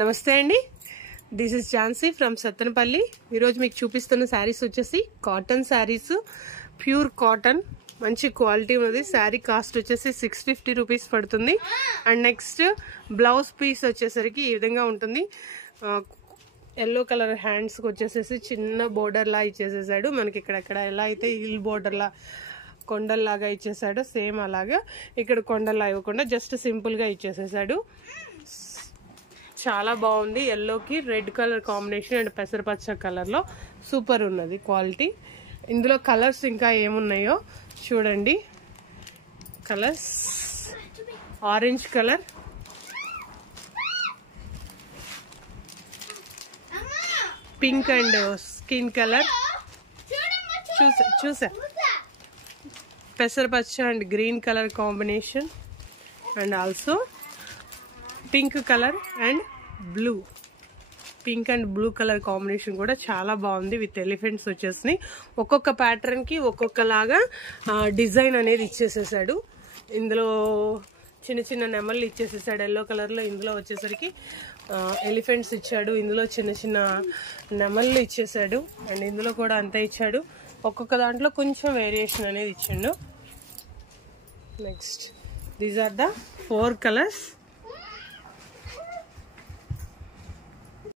నమస్తే అండి, this is Jhansi from Sattenapalli. ఈరోజు మీకు చూపిస్తున్న శారీస్ వచ్చేసి కాటన్ శారీస్, ప్యూర్ కాటన్, మంచి క్వాలిటీ ఉన్నది. శారీ కాస్ట్ వచ్చేసి 650 రూపీస్ పడుతుంది. అండ్ నెక్స్ట్ బ్లౌజ్ పీస్ వచ్చేసరికి ఈ విధంగా ఉంటుంది. ఎల్లో కలర్ హ్యాండ్స్కి వచ్చేసేసి చిన్న బోర్డర్ లా ఇచ్చేసేసాడు. మనకి ఇక్కడ ఎలా అయితే హిల్ బోర్డర్ లా కొండల్లాగా ఇచ్చేసాడు, సేమ్ అలాగా ఇక్కడ కొండల్లా ఇవ్వకుండా జస్ట్ సింపుల్ గా ఇచ్చేసేసాడు. చాలా బాగుంది. ఎల్లోకి రెడ్ కలర్ కాంబినేషన్ అండ్ పెసరపచ్చ కలర్ లో సూపర్ ఉన్నది క్వాలిటీ. ఇందులో కలర్స్ ఇంకా ఏమున్నాయో చూడండి. Colours orange colour, pink and skin colour, చూసా పెసరపచ్చ and green colour combination, and also pink colour and blue, pink and blue colour combination కూడా చాలా బాగుంది. విత్ ఎలిఫెంట్స్ వచ్చేసి ఒక్కొక్క ప్యాటర్న్ కి ఒక్కొక్కలాగా డిజైన్ అనేది ఇచ్చేసేసాడు. ఇందులో చిన్న చిన్న నెమళ్ళు ఇచ్చేసేసాడు ఎల్లో కలర్ లో. ఇందులో వచ్చేసరికి ఎలిఫెంట్స్ ఇచ్చాడు, ఇందులో చిన్న చిన్న నెమళ్ళు ఇచ్చేసాడు, అండ్ ఇందులో కూడా అంతే ఇచ్చాడు. ఒక్కొక్క దాంట్లో కొంచెం వేరియేషన్ అనేది ఇచ్చిండు. Next these are the 4 colours.